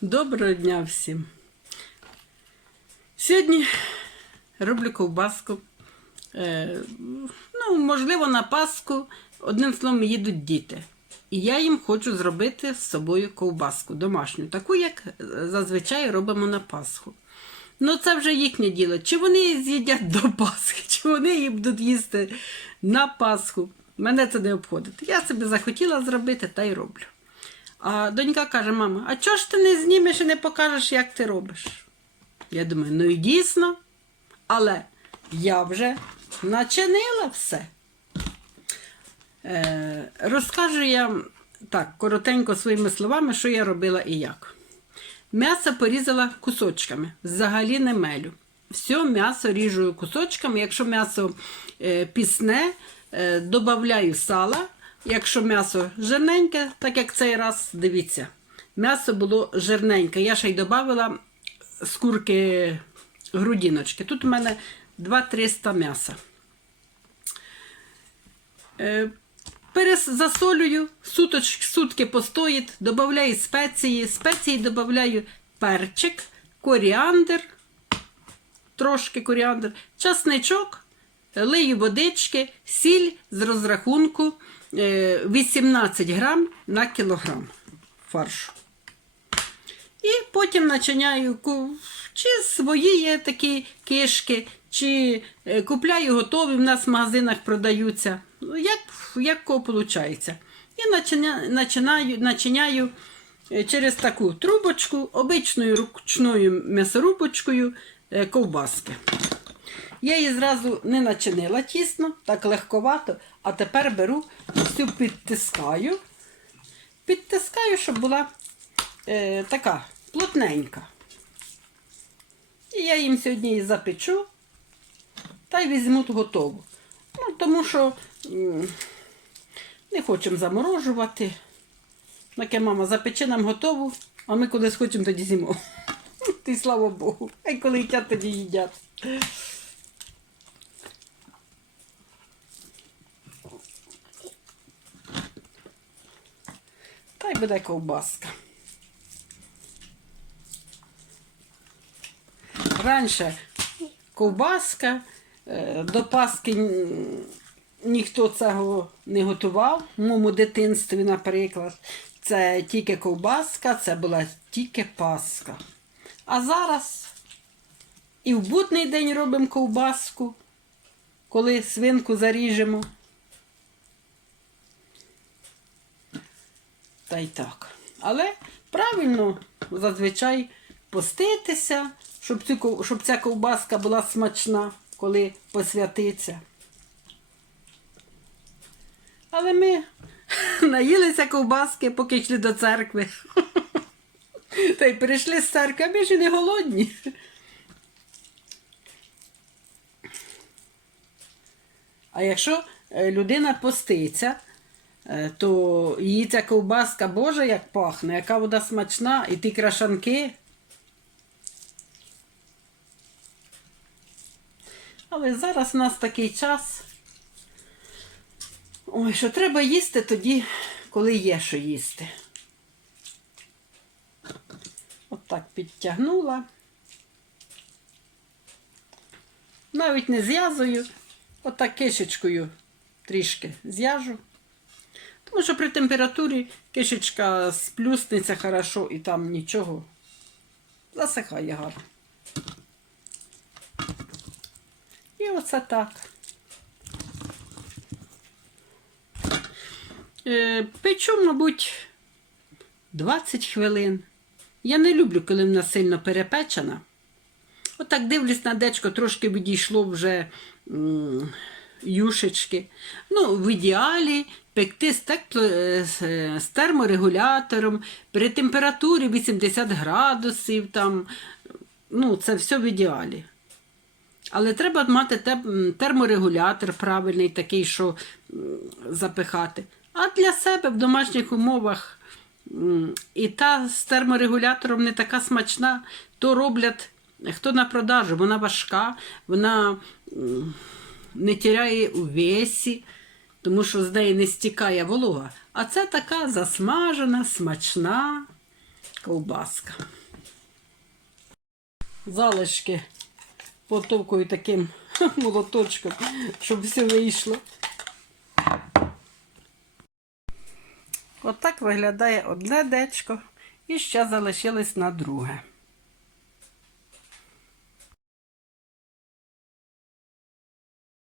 Доброго дня всім. Сьогодні роблю ковбаску. Е, ну, можливо, на Пасху, одним словом, їдуть діти. І я їм хочу зробити з собою ковбаску домашню, таку, як зазвичай робимо на Пасху. Ну, це вже їхнє діло. Чи вони її з'їдять до Пасхи, чи вони її будуть їсти на Пасху. Мене це не обходить. Я собі захотіла зробити та й роблю. А донька каже: мама, а чого ж ти не знімеш і не покажеш, як ти робиш? Я думаю, ну і дійсно, але я вже начинила все. Е, розкажу я так, коротенько своїми словами, що я робила і як. М'ясо порізала кусочками, взагалі не мелю. Все м'ясо ріжу кусочками. Якщо м'ясо е, пісне, е, додаю сала. Якщо м'ясо жирненьке, так як цей раз, дивіться, м'ясо було жирненьке. Я ще й додала з курки грудіночки. Тут у мене 2-300 м'яса. Е, засолюю, суточ, сутки постоїть, додаю спеції. Спеції додаю перчик, коріандр, трошки коріандр, часничок, лию водички, сіль з розрахунку е, 18 грам на кілограм фаршу. І потім начиняю чи свої є такі кишки, чи е, купляю готові, в нас в магазинах продаються. Ну, Як, як кого виходить. І начиня, начинаю, начиняю е, через таку трубочку, обичною ручною м'ясорубочкою е, ковбаски. Я її зразу не начинила тісно, так легковато, а тепер беру всю підтискаю. Підтискаю, щоб була е, така плотненька. І я їм сьогодні її запечу та й візьму готову. Ну, тому що м, не хочемо заморожувати. Таке мама запече нам готову, а ми колись хочемо тоді з'їмо. Ти слава Богу. А коли їдять, тоді їдять. Буде ковбаска. Раніше ковбаска, е, до Паски ніхто цього не готував. В моєму дитинстві, наприклад, це тільки ковбаска, це була тільки Пасха. А зараз і в будний день робимо ковбаску, коли свинку заріжемо. Та й так. Але правильно зазвичай поститися, щоб, цю, щоб ця ковбаска була смачна, коли посвятиться. Але ми наїлися ковбаски, поки йшли до церкви. Та й прийшли з церкви, а ми ж і не голодні. А якщо е, людина поститься, то її ця ковбаска Боже як пахне, яка вода смачна, і ті крашанки. Але зараз у нас такий час. Ой, що треба їсти тоді, коли є що їсти. От так підтягнула. Навіть не зв'язую, отак кишечкою трішки зв'яжу. Тому що при температурі кишечка сплюснеться хорошо і там нічого засихає гарно. І оце так. Е, печу, мабуть, 20 хвилин. Я не люблю, коли вона сильно перепечена. Отак дивлюсь на дечко, трошки відійшло вже юшечки. Ну, в ідеалі пекти з, тепло, е, з, е, терморегулятором при температурі 80 градусів. Там, ну, це все в ідеалі. Але треба мати терморегулятор правильний, такий, що запихати. А для себе в домашніх умовах і та з терморегулятором не така смачна, то роблять хто на продажу, вона важка, вона не тіряє у весі, тому що з неї не стікає волога. А це така засмажена, смачна. ковбаска. Залишки потовкую таким молоточком, щоб все вийшло. Отак виглядає одне дечко і ще залишилось на друге.